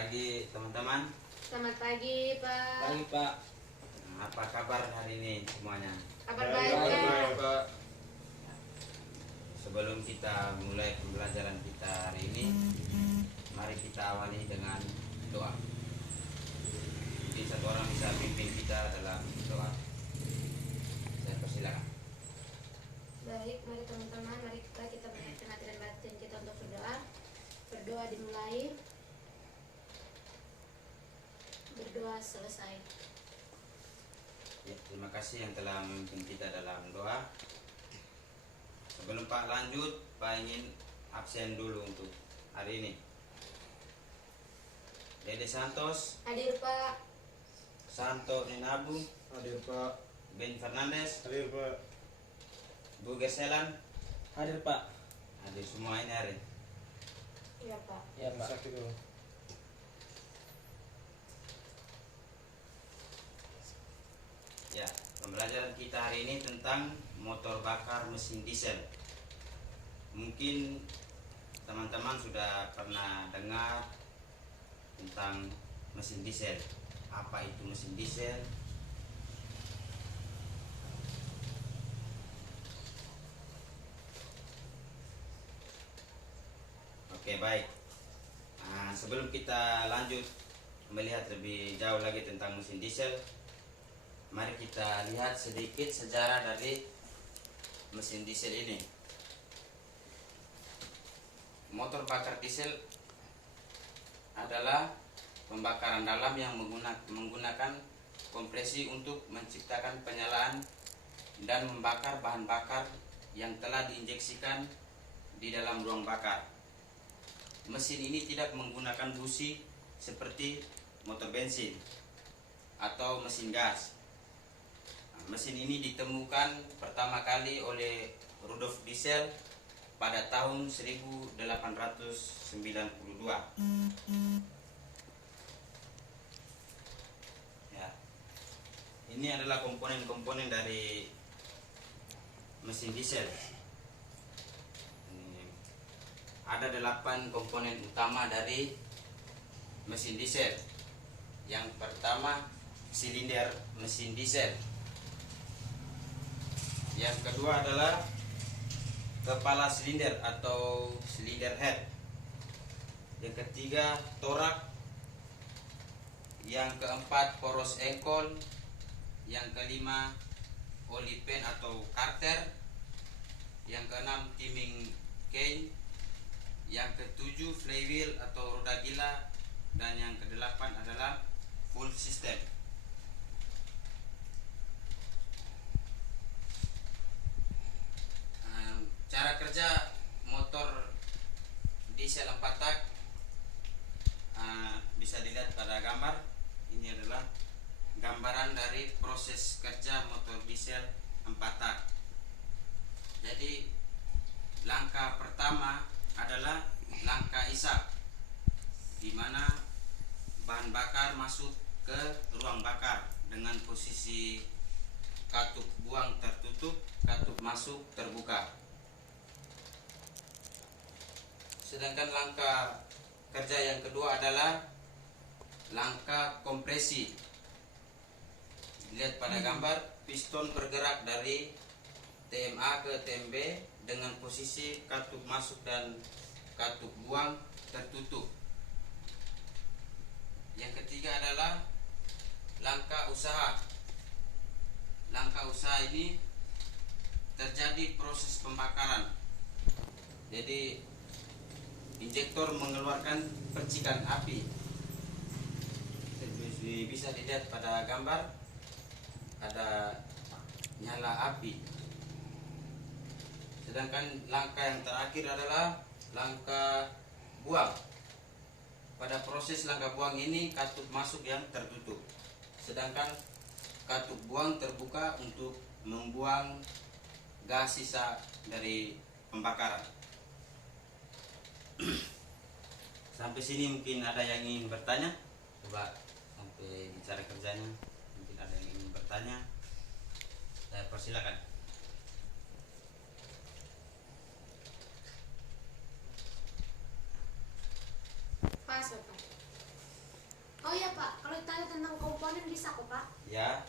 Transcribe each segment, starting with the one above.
pagi teman-teman. Selamat pagi Pak. Pagi Pak. Apa kabar hari ini semuanya? Kabar baik Pak. Sebelum kita mulai pembelajaran kita hari ini, mari kita awali dengan doa. Mungkin satu orang bisa pimpin kita dalam doa. Saya persilakan. Baik, mari teman-teman, mari kita menyiapkan hati dan batin kita untuk berdoa. Berdoa dimulai, berdoa selesai. Ya, terima kasih yang telah memimpin kita dalam doa. Sebelum Pak lanjut, Pak ingin absen dulu untuk hari ini. Dede Santos, Hadir Pak. Santo Ninabu, Hadir Pak. Ben Fernandes, Hadir Pak. Bu Gerselan, Hadir Pak. hadir semua ini hari. Iya Pak. Ya Pak. Sakit dulu. Ya, pembelajaran kita hari ini tentang motor bakar mesin diesel. Mungkin teman-teman sudah pernah dengar tentang mesin diesel. Apa itu mesin diesel? Oke, baik. Nah, sebelum kita lanjut melihat lebih jauh lagi tentang mesin diesel, mari kita lihat sedikit sejarah dari mesin diesel ini. Motor bakar diesel adalah pembakaran dalam yang menggunakan kompresi untuk menciptakan penyalaan dan membakar bahan bakar yang telah diinjeksikan di dalam ruang bakar. Mesin ini tidak menggunakan busi seperti motor bensin atau mesin gas. Mesin ini ditemukan pertama kali oleh Rudolf Diesel pada tahun 1892. Ya. Ini adalah komponen-komponen dari mesin diesel. Ini ada 8 komponen utama dari mesin diesel. Yang pertama, silinder mesin diesel. Yang kedua adalah kepala silinder atau silinder head. Yang ketiga, torak. Yang keempat, poros engkol. Yang kelima, oli pen atau karter. Yang keenam, timing chain. Yang ketujuh, flywheel atau roda gila. Dan yang kedelapan adalah full system. Cara kerja motor diesel 4 tak bisa dilihat pada gambar. Ini adalah gambaran dari proses kerja motor diesel 4 tak. Jadi langkah pertama adalah langkah isap, di mana bahan bakar masuk ke ruang bakar dengan posisi katup buang tertutup, katup masuk terbuka. Sedangkan langkah kerja yang kedua adalah langkah kompresi. Lihat pada gambar, piston bergerak dari TMA ke TMB dengan posisi katup masuk dan katup buang tertutup. Yang ketiga adalah langkah usaha. Langkah usaha ini terjadi proses pembakaran. Jadi injektor mengeluarkan percikan api. Bisa dilihat pada gambar, ada nyala api. Sedangkan langkah yang terakhir adalah langkah buang. Pada proses langkah buang ini katup masuk yang tertutup, sedangkan katup buang terbuka untuk membuang gas sisa dari pembakaran. Sampai sini mungkin ada yang ingin bertanya. Coba sampai bicara kerjanya, mungkin ada yang ingin bertanya. Saya persilakan. Pas Bapak. Oh iya Pak, kalau ditanya tentang komponen bisa kok Pak. Ya,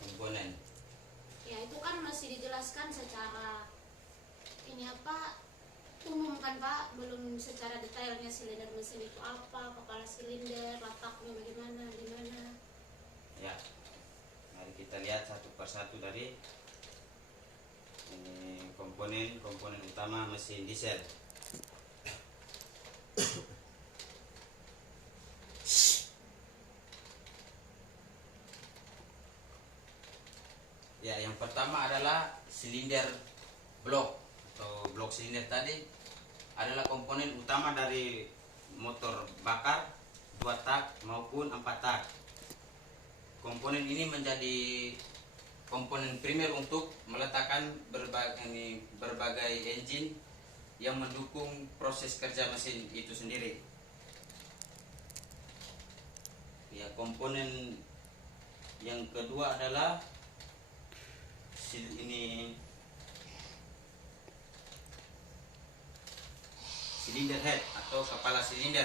komponen. Ya itu kan masih dijelaskan secara ini apa umum kan Pak, belum secara detailnya silinder mesin itu apa, kepala silinder, letaknya bagaimana, di mana. Ya, mari kita lihat satu persatu dari ini komponen utama mesin diesel. Ya, yang pertama adalah silinder blok atau blok silinder tadi adalah komponen utama dari motor bakar 2 tak maupun 4 tak. Komponen ini menjadi komponen primer untuk meletakkan berbagai engine yang mendukung proses kerja mesin itu sendiri. Ya, komponen yang kedua adalah silinder head atau kepala silinder.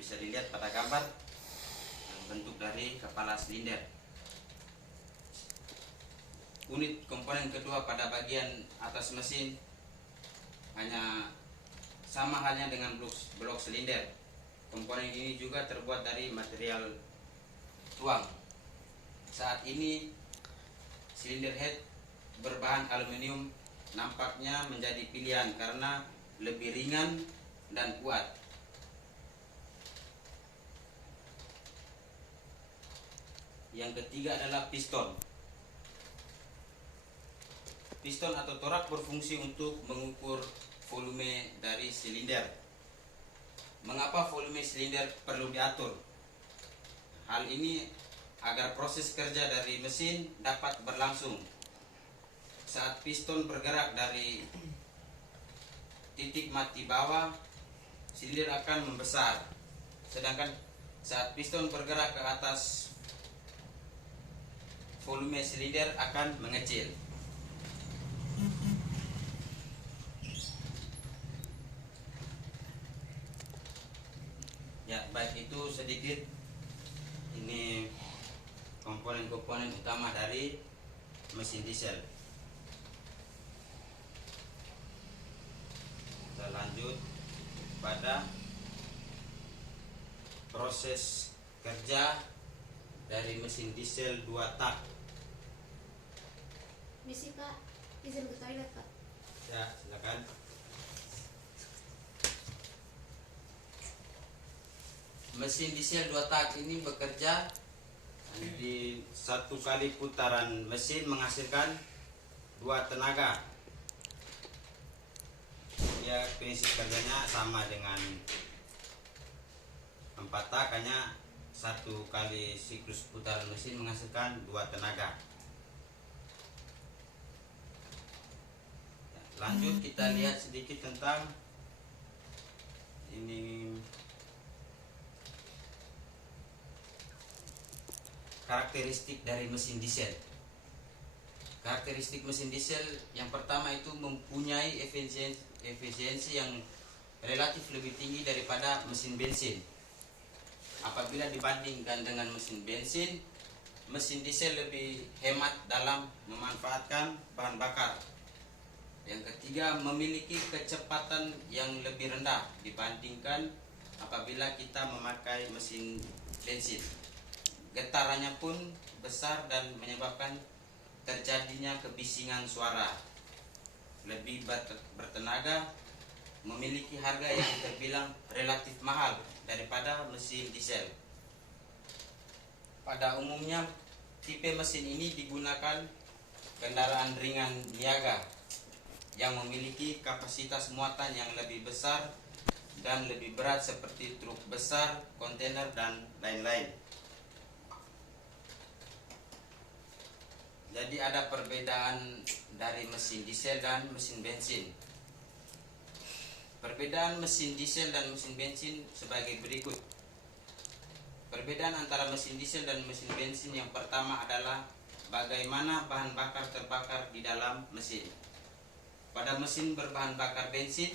Bisa dilihat pada gambar bentuk dari kepala silinder. Unit komponen kedua pada bagian atas mesin hanya sama halnya dengan blok silinder. Komponen ini juga terbuat dari material tuang. Saat ini silinder head berbahan aluminium nampaknya menjadi pilihan karena lebih ringan dan kuat. Yang ketiga adalah piston. Piston atau torak berfungsi untuk mengukur volume dari silinder. Mengapa volume silinder perlu diatur? Hal ini agar proses kerja dari mesin dapat berlangsung. Saat piston bergerak dari titik mati bawah, silinder akan membesar. Sedangkan saat piston bergerak ke atas, volume silinder akan mengecil. Ya, baik itu sedikit ini komponen-komponen utama dari mesin diesel. Kita lanjut pada proses kerja dari mesin diesel 2 tak. Misi Pak, izin ke toilet Pak. Ya, silakan. Mesin diesel 2 tak ini bekerja di 1 kali putaran mesin menghasilkan 2 tenaga. Ya, prinsip kerjanya sama dengan 4 tak, hanya 1 kali siklus putaran mesin menghasilkan 2 tenaga. Lanjut kita lihat sedikit tentang ini karakteristik dari mesin diesel. Karakteristik mesin diesel yang pertama itu mempunyai efisiensi yang relatif lebih tinggi daripada mesin bensin. Apabila dibandingkan dengan mesin bensin, mesin diesel lebih hemat dalam memanfaatkan bahan bakar. Yang ketiga, memiliki kecepatan yang lebih rendah dibandingkan apabila kita memakai mesin bensin. Getarannya pun besar dan menyebabkan terjadinya kebisingan suara. Lebih bertenaga, memiliki harga yang terbilang relatif mahal daripada mesin diesel. Pada umumnya, tipe mesin ini digunakan kendaraan ringan niaga yang memiliki kapasitas muatan yang lebih besar dan lebih berat seperti truk besar, kontainer, dan lain-lain. Jadi ada perbedaan dari mesin diesel dan mesin bensin. Perbedaan mesin diesel dan mesin bensin sebagai berikut. Perbedaan antara mesin diesel dan mesin bensin yang pertama adalah bagaimana bahan bakar terbakar di dalam mesin. Pada mesin berbahan bakar bensin,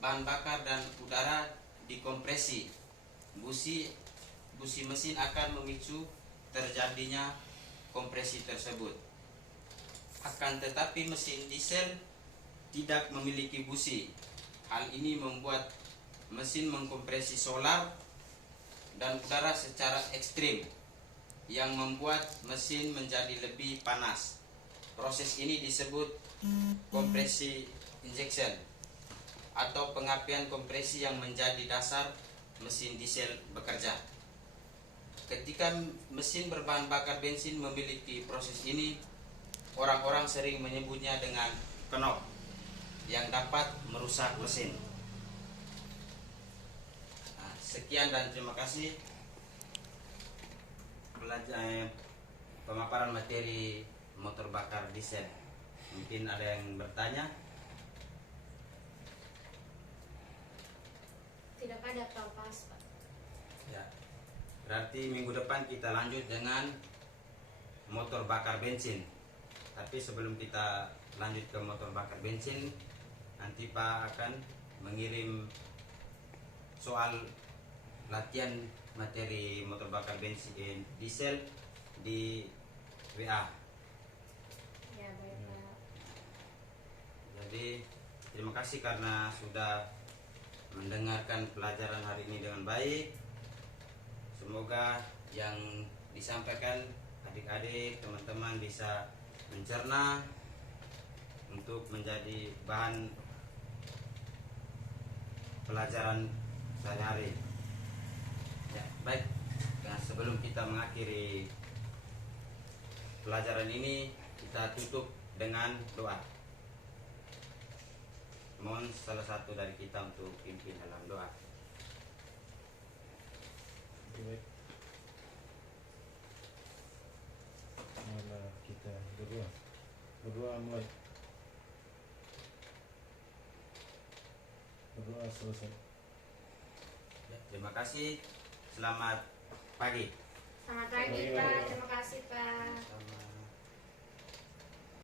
bahan bakar dan udara dikompresi. Busi busi mesin akan memicu terjadinya kompresi tersebut. Akan tetapi mesin diesel tidak memiliki busi. Hal ini membuat mesin mengkompresi solar dan udara secara ekstrim yang membuat mesin menjadi lebih panas. Proses ini disebut kompresi injection atau pengapian kompresi yang menjadi dasar mesin diesel bekerja. Ketika mesin berbahan bakar bensin memiliki proses ini, orang-orang sering menyebutnya dengan knock yang dapat merusak mesin. Nah, sekian dan terima kasih pemaparan materi motor bakar diesel. Mungkin ada yang bertanya? Tidak ada pas Pak. Ya. Berarti minggu depan kita lanjut dengan motor bakar bensin. Tapi sebelum kita lanjut ke motor bakar bensin, nanti Pak akan mengirim soal latihan materi motor bakar bensin diesel di WA. Ya baik Pak. Jadi terima kasih karena sudah mendengarkan pelajaran hari ini dengan baik. Semoga yang disampaikan adik-adik, teman-teman bisa mencerna untuk menjadi bahan pelajaran sehari-hari. Ya, baik. Nah, sebelum kita mengakhiri pelajaran ini, kita tutup dengan doa. Mohon salah satu dari kita untuk pimpin dalam doa. Baik. Mana kita berdoa mulai. Berdoa selesai. Ya, terima kasih. Selamat pagi. Selamat pagi Pak. Terima kasih Pak. Selamat